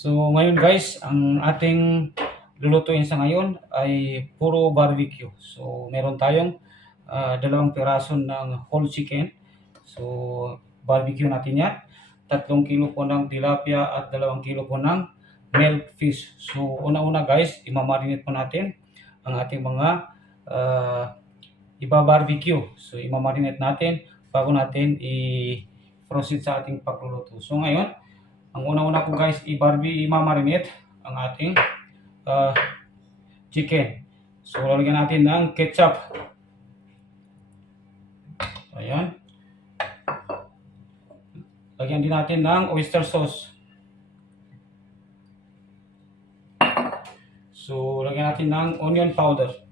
So ngayon guys, ang ating lulutuin sa ngayon ay puro barbecue. So meron tayong dalawang piraso ng whole chicken. So barbecue natin yan. 3 kilo po ng tilapia at 2 kilo po ng milk fish. So una-una guys, imamarinate po natin ang ating mga iba-barbecue. So imamarinate natin bago natin i-proceed sa ating pagluluto. So ngayon, ang una-una ko guys, i-marinate ang ating uh, chicken. So lalagyan natin ng ketchup. Ayan. Lagyan din natin ng oyster sauce. So lagyan natin ng onion powder.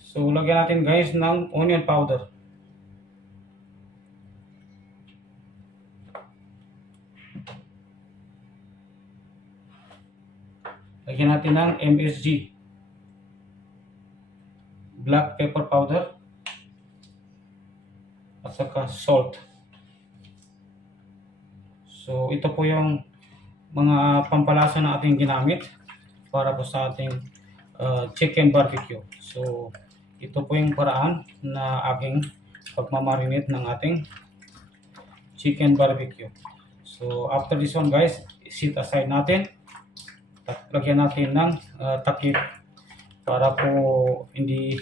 So lagyan natin guys ng onion powder. Lagyan natin ng MSG, black pepper powder, at saka salt. So ito po yung mga pampalasa na ating ginamit para po sa ating chicken barbecue. So ito po yung paraan na aking pagmamarinate ng ating chicken barbecue. So after this one guys, set aside natin. Lagyan natin ng takip para po hindi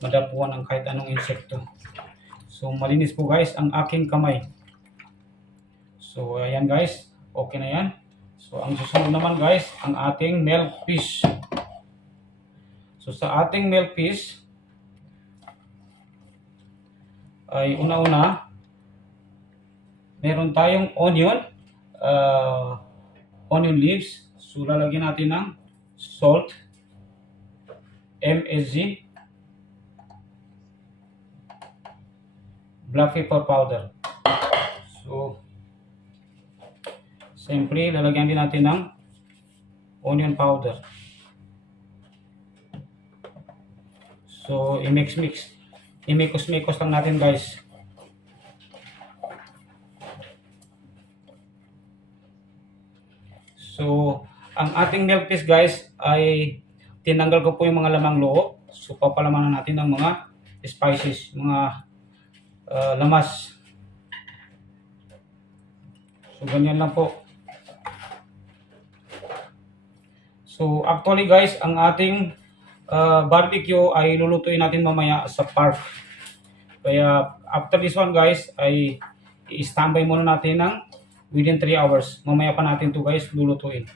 madapuan ng kahit anong insekto. So malinis po guys ang aking kamay. So ayan guys, okay na yan. So ang susunod naman guys, ang ating milk fish. So sa ating milk fish ay una-una meron tayong onion, onion leaves. So lalagyan natin ng salt, MSG, black pepper powder. So siyempre lalagyan din natin ng onion powder. So i-mix-mix. I-mikos-mikos lang natin guys. So ang ating milk fish guys ay tinanggal ko po yung mga lamang loob. So papalamanan natin ng mga spices, mga lamas. So ganyan lang po. So actually guys, ang ating barbecue ay lulutuin natin mamaya sa park. Kaya after this one guys ay i-standby muna natin ng within 3 hours. Mamaya pa natin to guys lulutuin.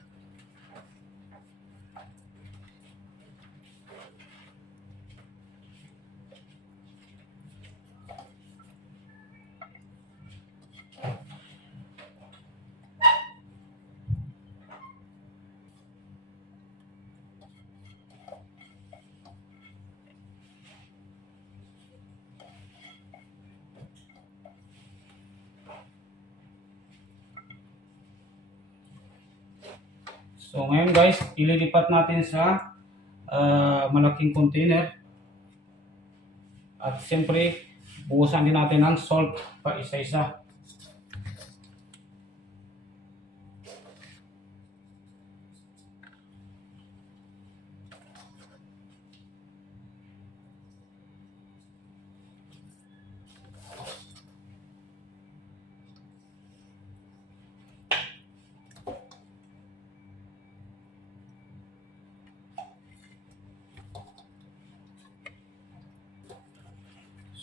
So ngayon guys, ililipat natin sa malaking container. At siyempre, buhusan din natin ng salt pa isa-isa.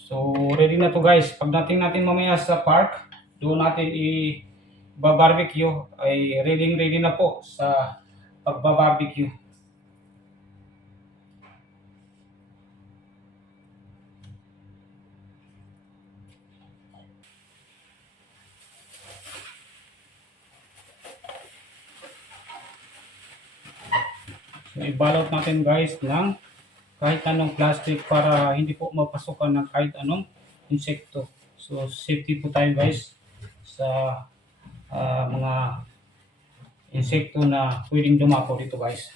So ready na to guys. Pagdating natin mamaya sa park, doon natin i-barbecue, ay ready na po sa pagba-barbecue. So ibalot natin guys ng kahit anong plastic para hindi po mapasukan ng kahit anong insekto. So safety po tayo guys sa mga insekto na pwedeng dumako dito guys.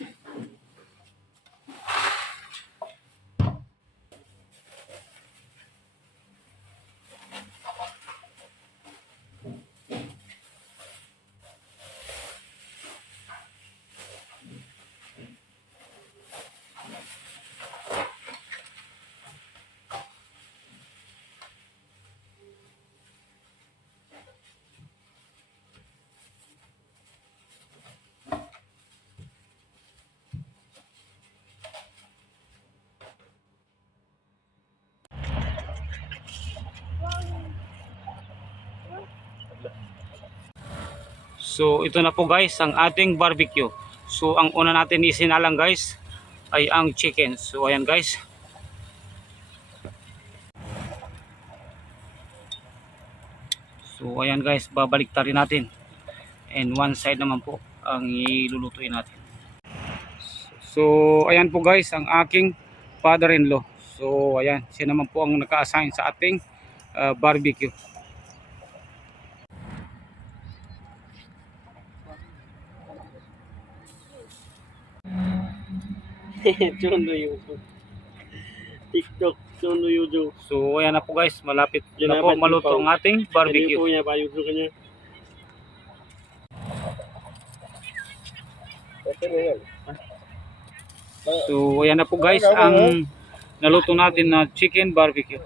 So ito na po guys ang ating barbecue. So ang una natin isinalang guys ay ang chicken. So ayan guys. So ayan guys, babaliktarin natin. And one side naman po ang ilulutuin natin. So ayan po guys ang aking father-in-law. So ayan, siya naman po ang naka-assign sa ating barbecue. Chondo YouTube. TikTok, Chondo YouTube. So ayan na po guys, malapit Yan na na po ba, maluto ang ating barbecue. Ano po niya, pa YouTube kanya. So ayan na po guys ang naluto natin na chicken barbecue.